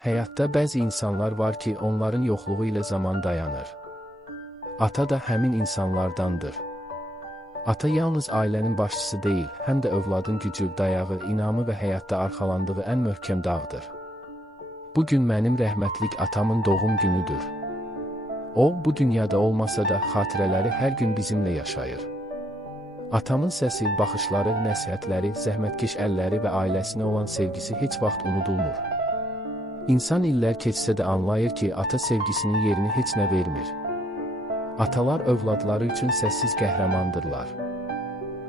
Həyatda bəzi insanlar var ki, onların yoxluğu ilə zaman dayanır. Ata da həmin insanlardandır. Ata yalnız ailənin başçısı deyil, həm də övladın gücü, dayağı, inamı və həyatda arxalandığı ən möhkəm dağdır. Bugün mənim rəhmətlik atamın doğum günüdür. O, bu dünyada olmasa da xatirələri hər gün bizimlə yaşayır. Atamın səsi, baxışları, nəsihətləri, zəhmətkeş əlləri və ailəsinə olan sevgisi heç vaxt unudulmur. İnsan illər keçsə də anlayır ki, ata sevgisinin yerini heç nə vermir. Atalar övladları üçün səssiz qəhrəmandırlar.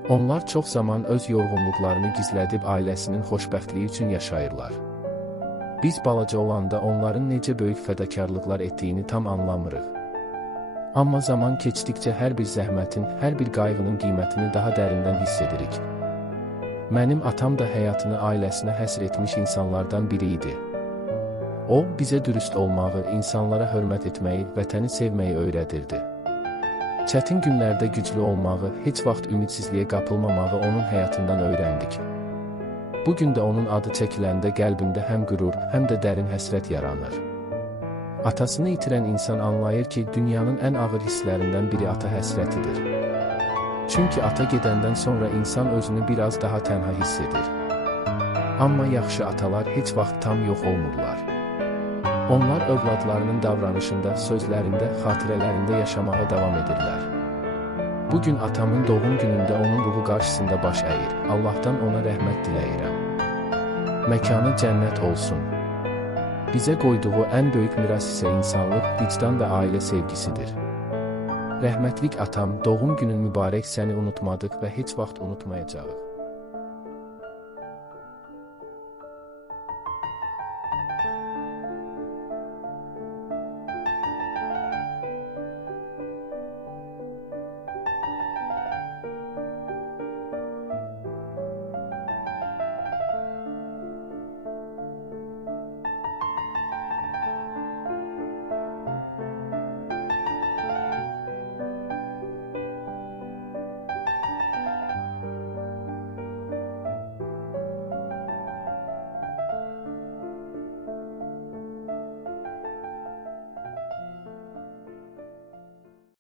Onlar çox zaman öz yorğunluqlarını gizlədib ailəsinin xoşbəxtliyi üçün yaşayırlar. Biz balaca olanda onların necə böyük fədakarlıqlar etdiyini tam anlamırıq. Amma zaman keçdikcə hər bir zəhmətin, hər bir qayğının qiymətini daha dərindən hiss edirik. Mənim atam da həyatını ailəsinə həsr etmiş insanlardan biri idi. O, bizə dürüst olmağı, insanlara hörmət etməyi, vətəni sevməyi öyrədirdi. Çətin günlərdə güclü olmağı, heç vaxt ümidsizliyə qapılmamağı onun həyatından öyrəndik. Bugün də onun adı çəkiləndə qəlbimdə həm qürur, həm də dərin həsrət yaranır. Atasını itirən insan anlayır ki, dünyanın ən ağır hisslərindən biri ata həsrətidir. Çünki ata gedəndən sonra insan özünü biraz daha tənha hiss edir. Amma yaxşı atalar heç vaxt tam yox olmurlar. Onlar övladlarının davranışında, sözlərində, xatirələrində yaşamağa davam edirlər. Bugün atamın doğum günündə onun ruhu qarşısında baş əyir. Allahdan ona rəhmət diləyirəm. Məkanı cənnət olsun. Bizə qoyduğu ən böyük miras isə insanlıq, vicdan və ailə sevgisidir. Rəhmətlik atam, doğum günün mübarək, səni unutmadıq və heç vaxt unutmayacağıq.